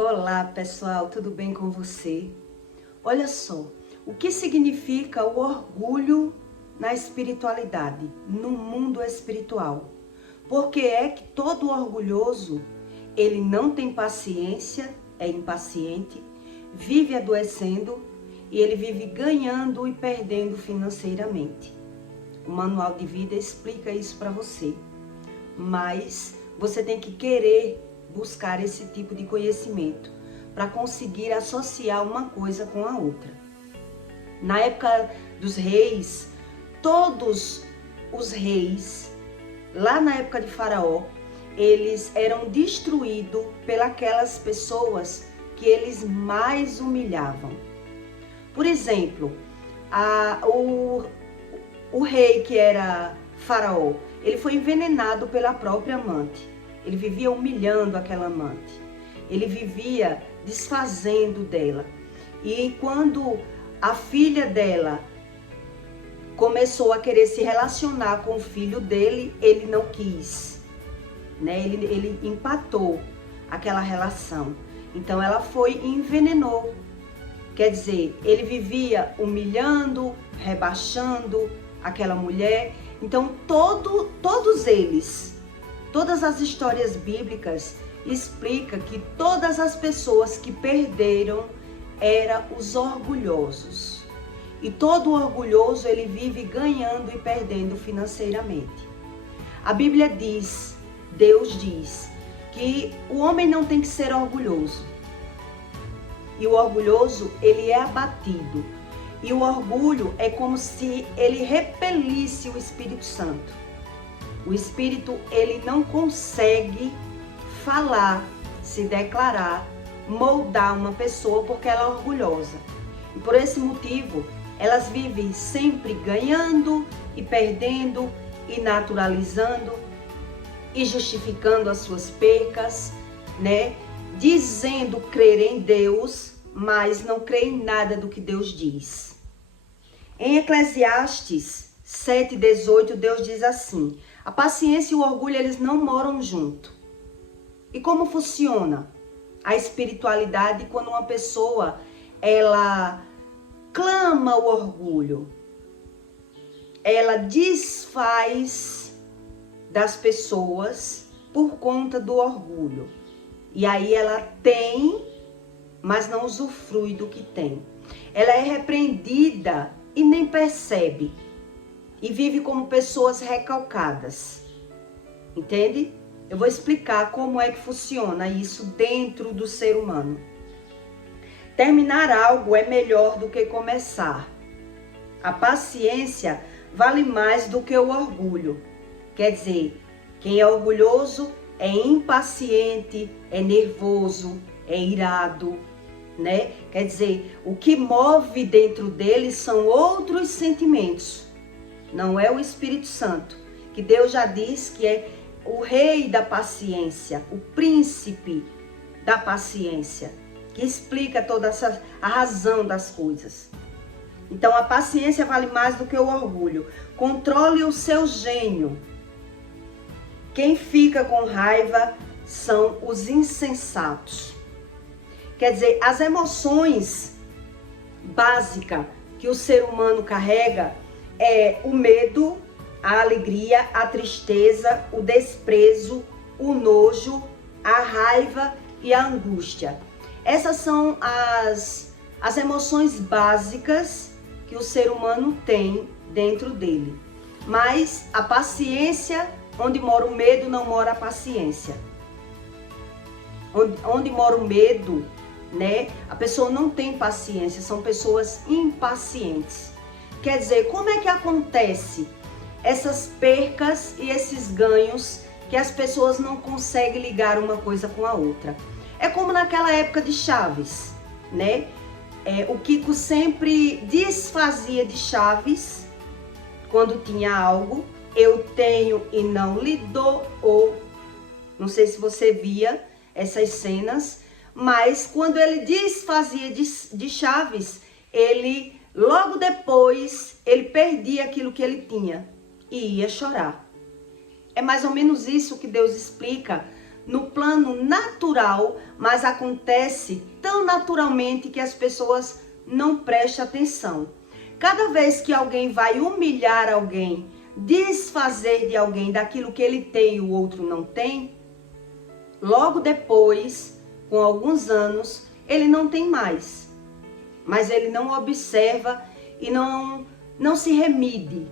Olá pessoal, tudo bem com você? Olha só, o que significa o orgulho na espiritualidade, no mundo espiritual? Porque é que todo orgulhoso, ele não tem paciência, é impaciente, vive adoecendo e ele vive ganhando e perdendo financeiramente. O manual de vida explica isso para você, mas você tem que querer buscar esse tipo de conhecimento para conseguir associar uma coisa com a outra. Na época dos reis, todos os reis, lá na época de Faraó, eles eram destruídos pelas pessoas que eles mais humilhavam. Por exemplo, o rei que era Faraó, ele foi envenenado pela própria amante. Ele vivia humilhando aquela amante. Ele vivia desfazendo dela. E quando a filha dela começou a querer se relacionar com o filho dele, ele não quis, né? Ele empatou aquela relação. Então ela foi e envenenou. Quer dizer, ele vivia humilhando, rebaixando aquela mulher. Então todos eles, todas as histórias bíblicas explicam que todas as pessoas que perderam eram os orgulhosos. E todo orgulhoso, ele vive ganhando e perdendo financeiramente. A Bíblia diz, Deus diz, que o homem não tem que ser orgulhoso. E o orgulhoso, ele é abatido. E o orgulho é como se ele repelisse o Espírito Santo. O Espírito, ele não consegue falar, se declarar, moldar uma pessoa porque ela é orgulhosa. E por esse motivo, elas vivem sempre ganhando e perdendo e naturalizando e justificando as suas percas, né? Dizendo crer em Deus, mas não crê em nada do que Deus diz. Em Eclesiastes 7:18, Deus diz assim: a paciência e o orgulho, eles não moram junto. E como funciona a espiritualidade quando uma pessoa, ela clama o orgulho? Ela desfaz das pessoas por conta do orgulho. E aí ela tem, mas não usufrui do que tem. Ela é repreendida e nem percebe. E vive como pessoas recalcadas. Entende? Eu vou explicar como é que funciona isso dentro do ser humano. Terminar algo é melhor do que começar. A paciência vale mais do que o orgulho. Quer dizer, quem é orgulhoso é impaciente, é nervoso, é irado, né? Quer dizer, o que move dentro dele são outros sentimentos. Não é o Espírito Santo, que Deus já diz que é o rei da paciência, o príncipe da paciência, que explica toda a razão das coisas. Então a paciência vale mais do que o orgulho. Controle o seu gênio. Quem fica com raiva são os insensatos. Quer dizer, as emoções básicas que o ser humano carrega é o medo, a alegria, a tristeza, o desprezo, o nojo, a raiva e a angústia. Essas são as emoções básicas que o ser humano tem dentro dele. Mas a paciência, onde mora o medo, não mora a paciência. Onde mora o medo, né? A pessoa não tem paciência, são pessoas impacientes. Quer dizer, como é que acontece essas percas e esses ganhos que as pessoas não conseguem ligar uma coisa com a outra? É como naquela época de Chaves, né? O Kiko sempre desfazia de Chaves quando tinha algo. Eu tenho e não lhe dou, ou não sei se você via essas cenas, mas quando ele desfazia de Chaves, ele logo depois ele perdia aquilo que ele tinha e ia chorar. É mais ou menos isso que Deus explica no plano natural, mas acontece tão naturalmente que as pessoas não prestam atenção. Cada vez que alguém vai humilhar alguém, desfazer de alguém daquilo que ele tem e o outro não tem, logo depois, com alguns anos, ele não tem mais. Mas ele não observa e não se remide,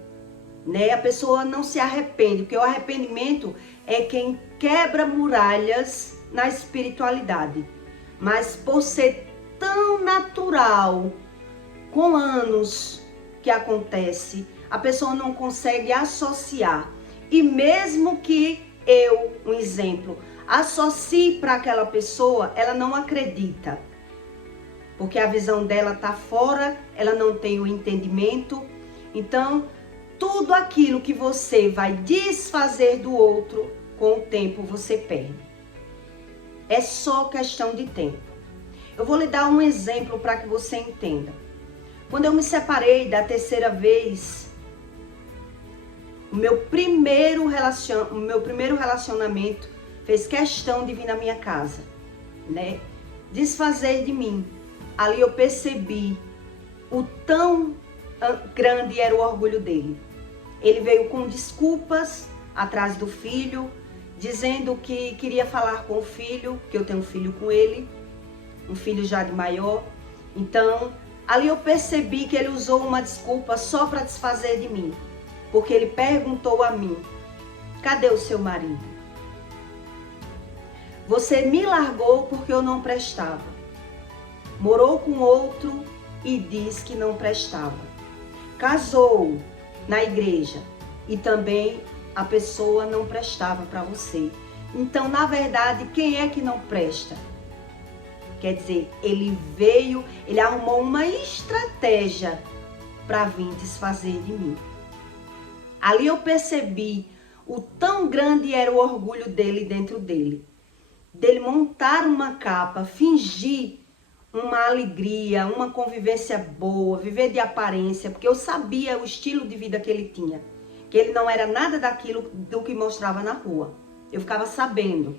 né? A pessoa não se arrepende, porque o arrependimento é quem quebra muralhas na espiritualidade. Mas por ser tão natural, com anos que acontece, a pessoa não consegue associar. E mesmo que um exemplo, associe para aquela pessoa, ela não acredita. Porque a visão dela está fora, ela não tem o entendimento. Então, tudo aquilo que você vai desfazer do outro, com o tempo você perde. É só questão de tempo. Eu vou lhe dar um exemplo para que você entenda. Quando eu me separei da terceira vez, o meu primeiro relacionamento fez questão de vir na minha casa, né? Desfazer de mim. Ali eu percebi o tão grande era o orgulho dele. Ele veio com desculpas atrás do filho, dizendo que queria falar com o filho, que eu tenho um filho com ele, um filho já de maior. Então, ali eu percebi que ele usou uma desculpa só para desfazer de mim. Porque ele perguntou a mim, cadê o seu marido? Você me largou porque eu não prestava. Morou com outro e diz que não prestava. Casou na igreja e também a pessoa não prestava para você. Então, na verdade, quem é que não presta? Quer dizer, ele arrumou uma estratégia para vir desfazer de mim. Ali eu percebi o tão grande era o orgulho dele dentro dele. Dele montar uma capa, fingir uma alegria, uma convivência boa, viver de aparência, porque eu sabia o estilo de vida que ele tinha. Que ele não era nada daquilo do que mostrava na rua. Eu ficava sabendo,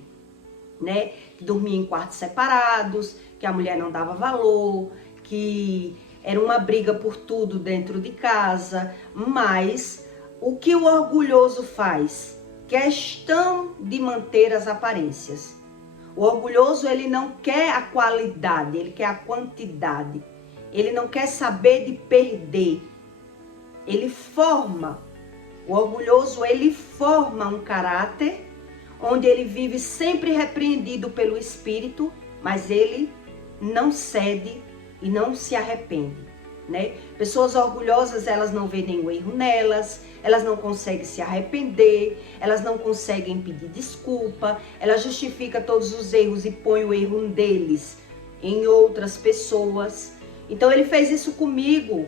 né? Que dormia em quartos separados, que a mulher não dava valor, que era uma briga por tudo dentro de casa. Mas o que o orgulhoso faz? Questão de manter as aparências. O orgulhoso, ele não quer a qualidade, ele quer a quantidade. Ele não quer saber de perder. Ele forma. O orgulhoso, ele forma um caráter onde ele vive sempre repreendido pelo Espírito, mas ele não cede e não se arrepende, né? Pessoas orgulhosas, elas não veem nenhum erro nelas, elas não conseguem se arrepender, elas não conseguem pedir desculpa, elas justificam todos os erros e põem o erro deles em outras pessoas. Então ele fez isso comigo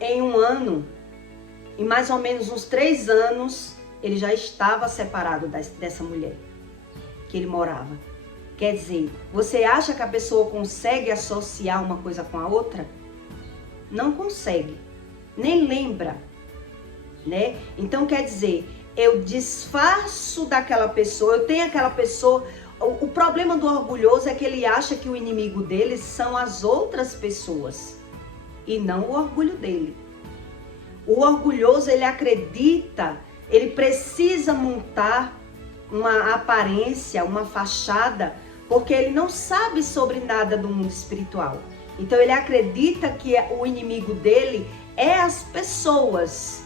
em um ano. Em mais ou menos uns 3 anos, ele já estava separado dessa mulher que ele morava. Quer dizer, você acha que a pessoa consegue associar uma coisa com a outra? Não consegue, nem lembra, né? Então, quer dizer, eu desfaço daquela pessoa, eu tenho aquela pessoa. O problema do orgulhoso é que ele acha que o inimigo dele são as outras pessoas e não o orgulho dele. O orgulhoso, ele acredita, ele precisa montar uma aparência, uma fachada, porque ele não sabe sobre nada do mundo espiritual. Então ele acredita que o inimigo dele é as pessoas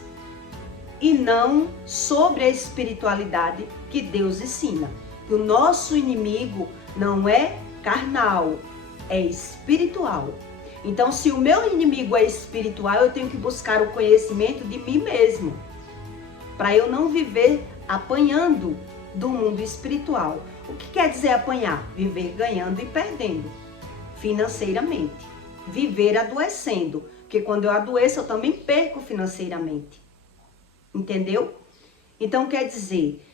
e não sobre a espiritualidade que Deus ensina. Que o nosso inimigo não é carnal, é espiritual. Então, se o meu inimigo é espiritual, eu tenho que buscar o conhecimento de mim mesmo, para eu não viver apanhando do mundo espiritual. O que quer dizer apanhar? Viver ganhando e perdendo financeiramente. Viver adoecendo, porque quando eu adoeço, eu também perco financeiramente. Entendeu? Então, quer dizer,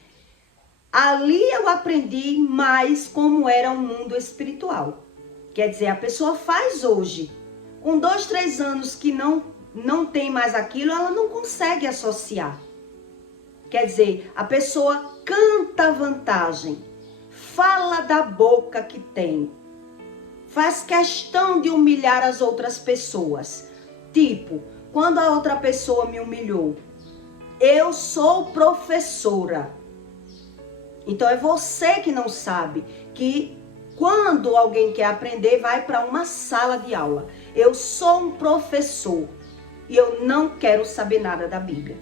ali eu aprendi mais como era o mundo espiritual. Quer dizer, a pessoa faz hoje, com 2, 3 anos que não tem mais aquilo, ela não consegue associar. Quer dizer, a pessoa canta vantagem, fala da boca que tem, faz questão de humilhar as outras pessoas. Tipo, quando a outra pessoa me humilhou, eu sou professora. Então é você que não sabe que quando alguém quer aprender, vai para uma sala de aula. Eu sou um professor e eu não quero saber nada da Bíblia.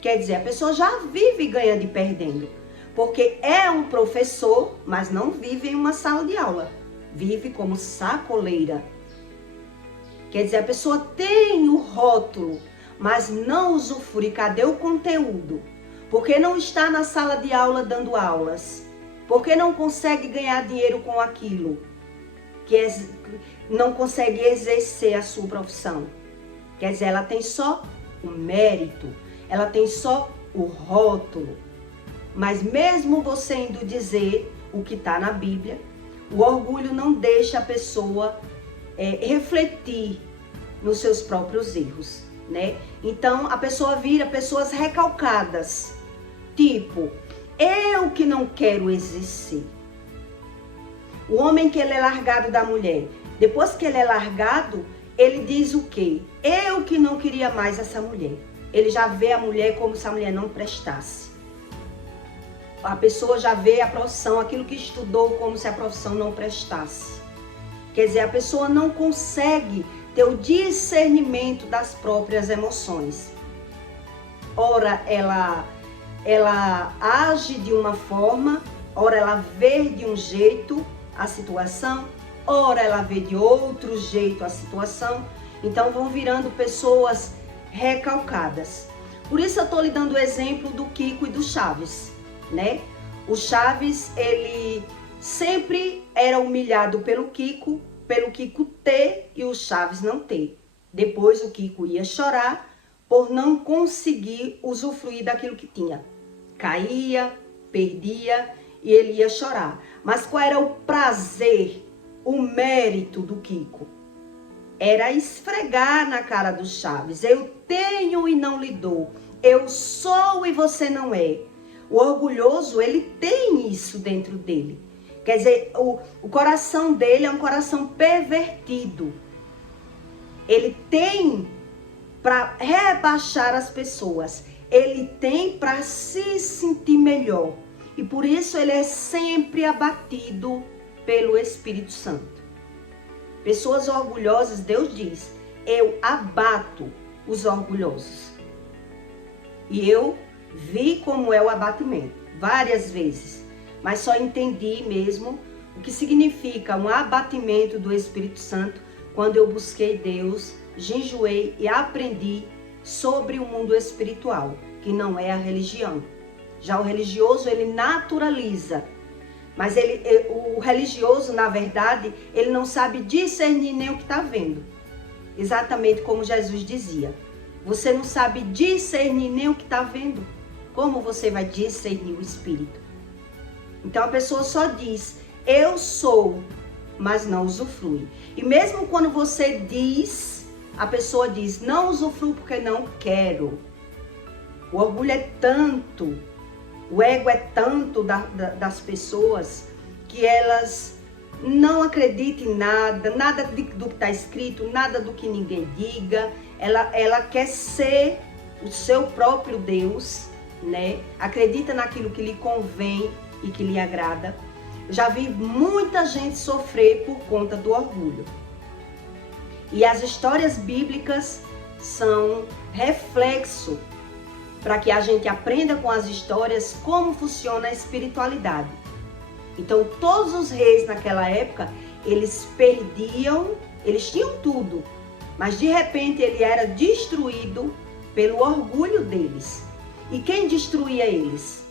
Quer dizer, a pessoa já vive ganhando e perdendo. Porque é um professor, mas não vive em uma sala de aula. Vive como sacoleira. Quer dizer, a pessoa tem o rótulo, mas não usufrui. Cadê o conteúdo? Porque não está na sala de aula dando aulas. Porque não consegue ganhar dinheiro com aquilo. Não consegue exercer a sua profissão. Quer dizer, ela tem só o mérito. Ela tem só o rótulo. Mas mesmo você indo dizer o que está na Bíblia, o orgulho não deixa a pessoa refletir nos seus próprios erros, né? Então a pessoa vira pessoas recalcadas. Tipo, eu que não quero exercer. O homem que ele é largado da mulher. Depois que ele é largado, ele diz o quê? Eu que não queria mais essa mulher. Ele já vê a mulher como se a mulher não prestasse. A pessoa já vê a profissão, aquilo que estudou, como se a profissão não prestasse. Quer dizer, a pessoa não consegue ter o discernimento das próprias emoções. Ora, ela age de uma forma, ora ela vê de um jeito a situação, ora ela vê de outro jeito a situação. Então vão virando pessoas recalcadas. Por isso eu estou lhe dando o exemplo do Kiko e do Chaves, né? O Chaves, ele sempre era humilhado pelo Kiko ter e o Chaves não ter. Depois o Kiko ia chorar por não conseguir usufruir daquilo que tinha. Caía, perdia e ele ia chorar. Mas qual era o prazer, o mérito do Kiko? Era esfregar na cara do Chaves. Eu tenho e não lhe dou. Eu sou e você não é. O orgulhoso, ele tem isso dentro dele. Quer dizer, o coração dele é um coração pervertido. Ele tem para rebaixar as pessoas. Ele tem para se sentir melhor. E por isso ele é sempre abatido pelo Espírito Santo. Pessoas orgulhosas, Deus diz, eu abato os orgulhosos. E eu vi como é o abatimento, várias vezes. Mas só entendi mesmo o que significa um abatimento do Espírito Santo quando eu busquei Deus, jejuei e aprendi sobre o mundo espiritual, que não é a religião. Já o religioso, ele naturaliza. Mas o religioso, na verdade, ele não sabe discernir nem o que está vendo. Exatamente como Jesus dizia. Você não sabe discernir nem o que está vendo. Como você vai discernir o Espírito? Então a pessoa só diz, eu sou, mas não usufrui. E mesmo quando você diz, a pessoa diz, não usufruo porque não quero. O orgulho é tanto, o ego é tanto das pessoas que elas não acreditam em nada do que está escrito, nada do que ninguém diga. Ela quer ser o seu próprio Deus, né? Acredita naquilo que lhe convém e que lhe agrada. Já vi muita gente sofrer por conta do orgulho. E as histórias bíblicas são reflexo para que a gente aprenda com as histórias como funciona a espiritualidade. Então, todos os reis naquela época, eles perdiam, eles tinham tudo, mas de repente ele era destruído pelo orgulho deles. E quem destruía eles?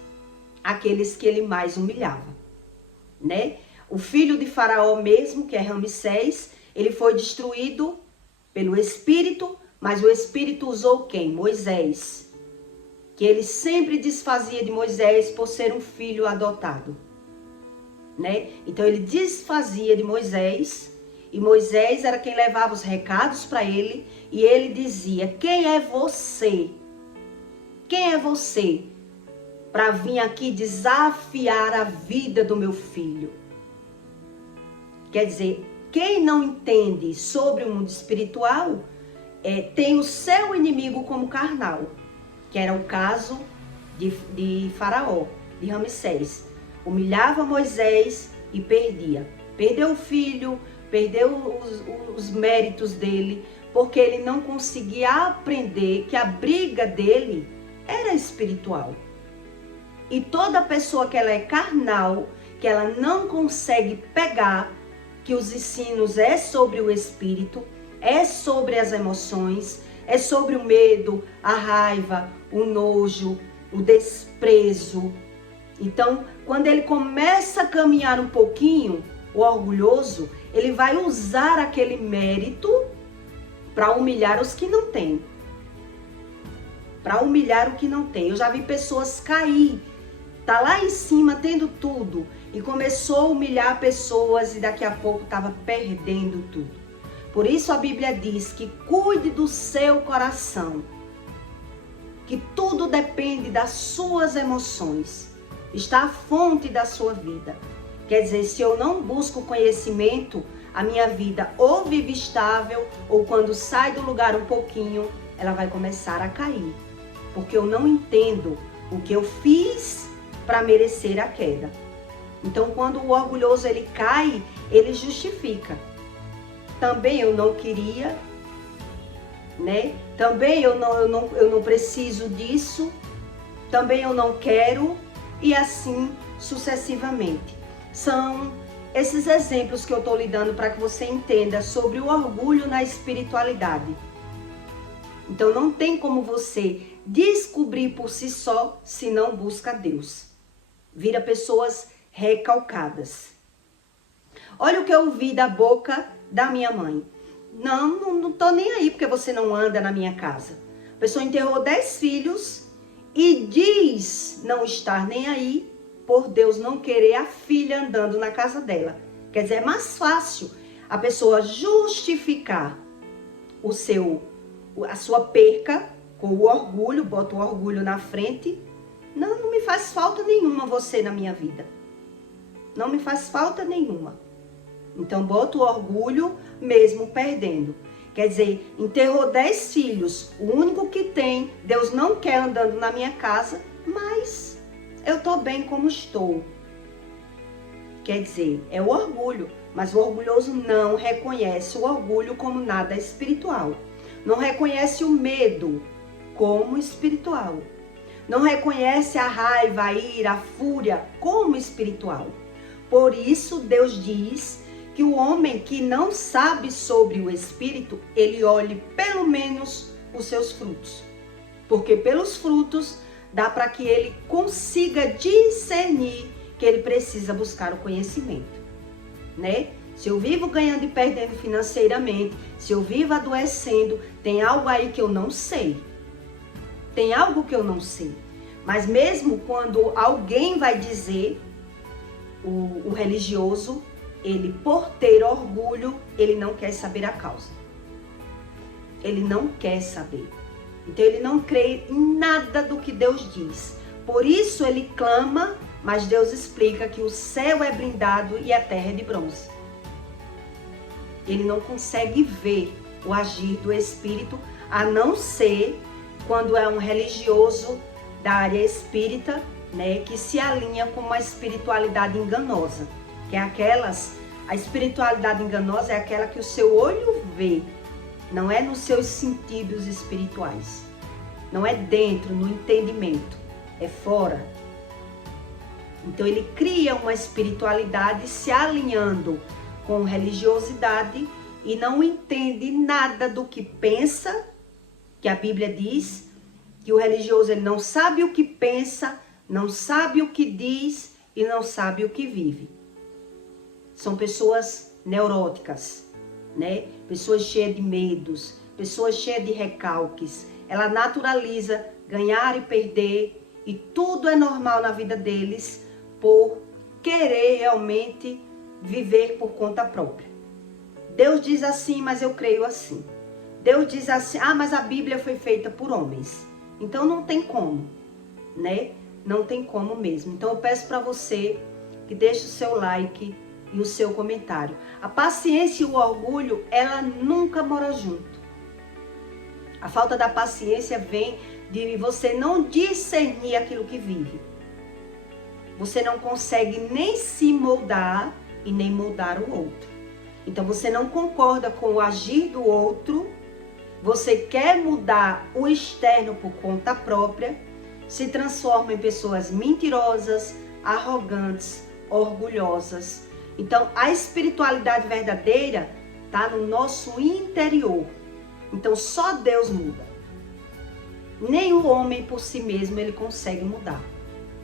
Aqueles que ele mais humilhava, né? O filho de Faraó mesmo, que é Ramsés, ele foi destruído pelo Espírito, mas o Espírito usou quem? Moisés. Que ele sempre desfazia de Moisés por ser um filho adotado, né? Então ele desfazia de Moisés, e Moisés era quem levava os recados para ele, e ele dizia, quem é você? Quem é você para vir aqui desafiar a vida do meu filho. Quer dizer, quem não entende sobre o mundo espiritual tem o seu inimigo como carnal, que era o caso de Faraó, de Ramsés. Humilhava Moisés e perdia. Perdeu o filho, perdeu os méritos dele, porque ele não conseguia aprender que a briga dele era espiritual. E toda pessoa que ela é carnal, que ela não consegue pegar que os ensinos é sobre o espírito, é sobre as emoções, é sobre o medo, a raiva, o nojo, o desprezo. Então, quando ele começa a caminhar um pouquinho, o orgulhoso, ele vai usar aquele mérito para humilhar os que não têm. Para humilhar o que não tem. Eu já vi pessoas cair, tá lá em cima tendo tudo e começou a humilhar pessoas e daqui a pouco estava perdendo tudo. Por isso a Bíblia diz que cuide do seu coração, que tudo depende das suas emoções, está a fonte da sua vida. Quer dizer, se eu não busco conhecimento, a minha vida ou vive estável, ou quando sai do lugar um pouquinho, ela vai começar a cair. Porque eu não entendo o que eu fiz para merecer a queda. Então, quando o orgulhoso ele cai, ele justifica. Também eu não queria, né? Também eu não preciso disso. Também eu não quero. E assim sucessivamente. São esses exemplos que eu estou lhe dando para que você entenda sobre o orgulho na espiritualidade. Então não tem como você descobrir por si só se não busca Deus. Vira pessoas recalcadas. Olha o que eu ouvi da boca da minha mãe. Não tô nem aí porque você não anda na minha casa. A pessoa enterrou 10 filhos e diz não estar nem aí por Deus não querer a filha andando na casa dela. Quer dizer, é mais fácil a pessoa justificar a sua perca com o orgulho, bota o orgulho na frente. Não me faz falta nenhuma você na minha vida. Não me faz falta nenhuma. Então bota o orgulho mesmo perdendo. Quer dizer, enterrou 10 filhos, o único que tem, Deus não quer andando na minha casa, mas eu tô bem como estou. Quer dizer, é o orgulho, mas o orgulhoso não reconhece o orgulho como nada espiritual. Não reconhece o medo como espiritual. Não reconhece a raiva, a ira, a fúria como espiritual. Por isso Deus diz que o homem que não sabe sobre o espírito, ele olhe pelo menos os seus frutos. Porque pelos frutos dá para que ele consiga discernir que ele precisa buscar o conhecimento, né? Se eu vivo ganhando e perdendo financeiramente, se eu vivo adoecendo, tem algo aí que eu não sei. Tem algo que eu não sei. Mas mesmo quando alguém vai dizer, o religioso, ele por ter orgulho, ele não quer saber a causa. Ele não quer saber. Então ele não crê em nada do que Deus diz. Por isso ele clama, mas Deus explica que o céu é blindado e a terra é de bronze. Ele não consegue ver o agir do Espírito, a não ser quando é um religioso da área espírita, né, que se alinha com uma espiritualidade enganosa, que é a espiritualidade enganosa é aquela que o seu olho vê, não é nos seus sentidos espirituais, não é dentro, no entendimento, é fora. Então ele cria uma espiritualidade se alinhando com religiosidade e não entende nada do que pensa, que a Bíblia diz que o religioso ele não sabe o que pensa, não sabe o que diz e não sabe o que vive. São pessoas neuróticas, né? Pessoas cheias de medos, pessoas cheias de recalques. Ela naturaliza ganhar e perder e tudo é normal na vida deles por querer realmente viver por conta própria. Deus diz assim, mas eu creio assim. Deus diz assim, mas a Bíblia foi feita por homens. Então não tem como, né? não tem como mesmo. Então eu peço para você que deixe o seu like e o seu comentário. A paciência e o orgulho, ela nunca mora junto. A falta da paciência vem de você não discernir aquilo que vive. Você não consegue nem se moldar e nem moldar o outro. Então você não concorda com o agir do outro, você quer mudar o externo por conta própria, se transforma em pessoas mentirosas, arrogantes, orgulhosas. Então a espiritualidade verdadeira está no nosso interior. Então só Deus muda. Nem o homem por si mesmo ele consegue mudar.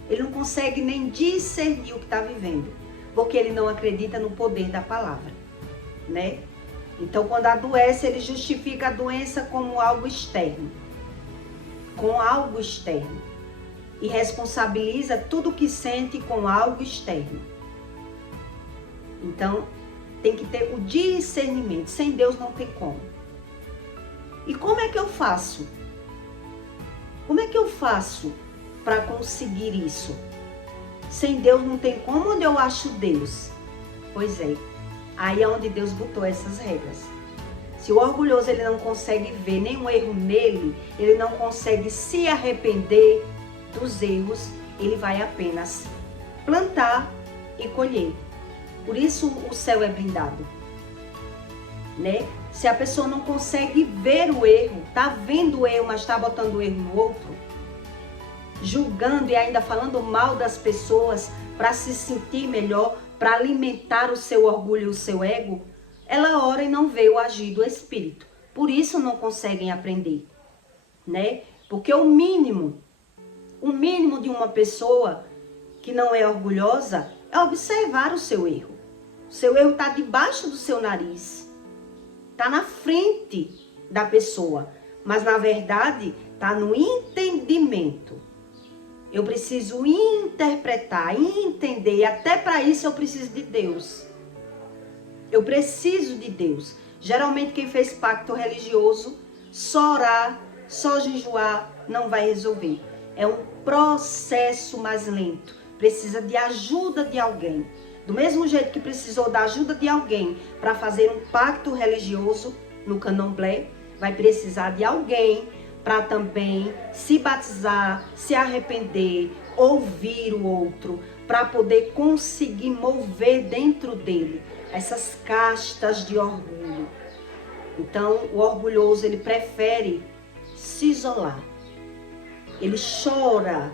Ele não consegue nem discernir o que está vivendo, porque ele não acredita no poder da palavra, né? Então quando adoece, ele justifica a doença como algo externo. Com algo externo. E responsabiliza tudo o que sente com algo externo. Então tem que ter o discernimento. Sem Deus não tem como. E como é que eu faço? Como é que eu faço para conseguir isso? Sem Deus não tem como. Onde eu acho Deus? Pois é, aí é onde Deus botou essas regras. Se o orgulhoso ele não consegue ver nenhum erro nele, ele não consegue se arrepender dos erros, ele vai apenas plantar e colher. Por isso o céu é blindado, né? Se a pessoa não consegue ver o erro, tá vendo o erro, mas tá botando o erro no outro, julgando e ainda falando mal das pessoas para se sentir melhor, para alimentar o seu orgulho e o seu ego, ela ora e não vê o agir do Espírito. Por isso não conseguem aprender, né? Porque o mínimo de uma pessoa que não é orgulhosa é observar o seu erro. O seu erro está debaixo do seu nariz. Está na frente da pessoa, mas na verdade está no entendimento. Eu preciso interpretar, entender, e até para isso eu preciso de Deus. Eu preciso de Deus. Geralmente quem fez pacto religioso, só orar, só jejuar, não vai resolver. É um processo mais lento, precisa de ajuda de alguém. Do mesmo jeito que precisou da ajuda de alguém para fazer um pacto religioso no candomblé, vai precisar de alguém para também se batizar, se arrepender, ouvir o outro, para poder conseguir mover dentro dele essas castas de orgulho. Então, o orgulhoso, ele prefere se isolar. Ele chora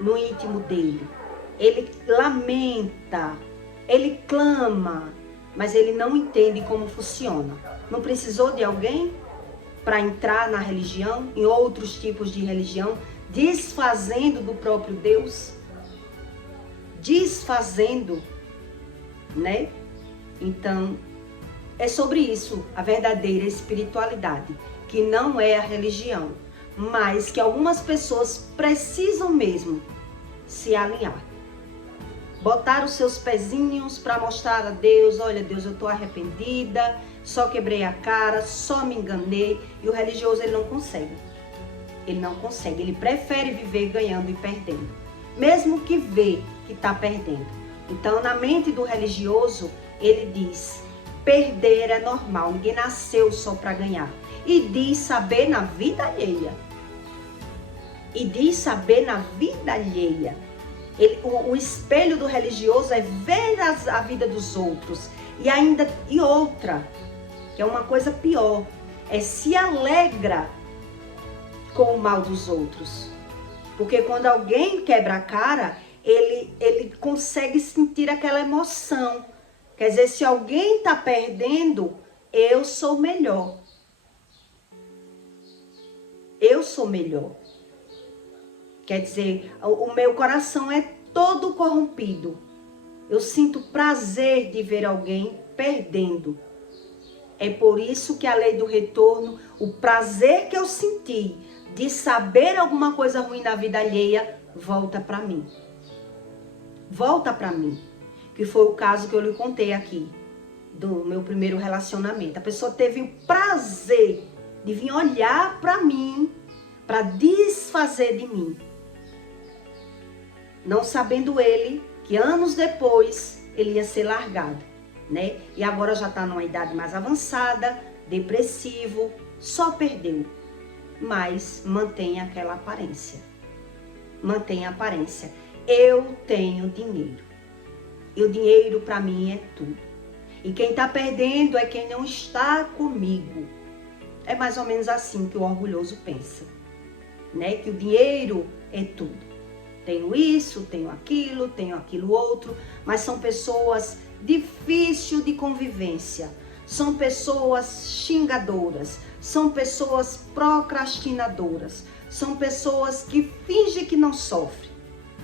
no íntimo dele. Ele lamenta. Ele clama, mas ele não entende como funciona. Não precisou de alguém para entrar na religião, em outros tipos de religião, desfazendo do próprio Deus? Desfazendo, né? Então, é sobre isso a verdadeira espiritualidade, que não é a religião, mas que algumas pessoas precisam mesmo se alinhar. Botar os seus pezinhos para mostrar a Deus, olha Deus, eu estou arrependida, só quebrei a cara, só me enganei. E o religioso ele não consegue. Ele não consegue, ele prefere viver ganhando e perdendo. Mesmo que vê que está perdendo. Então na mente do religioso, ele diz, perder é normal, ninguém nasceu só para ganhar. E diz saber na vida alheia. E diz saber na vida alheia. O espelho do religioso é ver a vida dos outros. E outra, que é uma coisa pior, é se alegra com o mal dos outros. Porque quando alguém quebra a cara, ele consegue sentir aquela emoção. Quer dizer, se alguém está perdendo, eu sou melhor. Eu sou melhor. Quer dizer, o meu coração é todo corrompido. Eu sinto prazer de ver alguém perdendo. É por isso que a lei do retorno, o prazer que eu senti de saber alguma coisa ruim na vida alheia, volta para mim. Volta para mim. Que foi o caso que eu lhe contei aqui, do meu primeiro relacionamento. A pessoa teve o prazer de vir olhar para mim, para desfazer de mim. não sabendo ele que anos depois ele ia ser largado, né? E agora já está numa idade mais avançada, depressivo, só perdeu, mas mantém aquela aparência. Mantém a aparência. Eu tenho dinheiro. E o dinheiro para mim é tudo. E quem está perdendo é quem não está comigo. É mais ou menos assim que o orgulhoso pensa, né? Que o dinheiro é tudo. Tenho isso, tenho aquilo outro, mas são pessoas difíceis de convivência. São pessoas xingadoras, são pessoas procrastinadoras, são pessoas que fingem que não sofrem,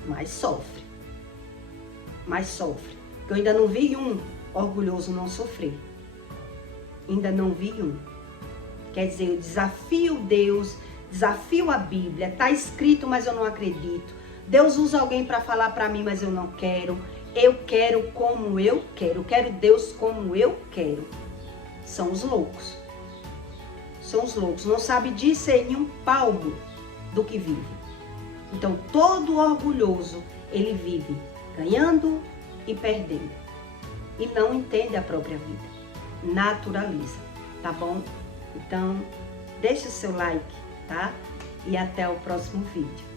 mas sofrem. Mas sofrem. Eu ainda não vi um orgulhoso não sofrer. Ainda não vi um. Quer dizer, eu desafio Deus, desafio a Bíblia. Está escrito, mas eu não acredito. Deus usa alguém para falar para mim, mas eu não quero. Eu quero como eu quero. Eu quero Deus como eu quero. São os loucos. São os loucos. Não sabe discernir um palmo do que vive. Então, todo orgulhoso, ele vive ganhando e perdendo. E não entende a própria vida. Naturaliza, tá bom? Então, deixa o seu like, tá? E até o próximo vídeo.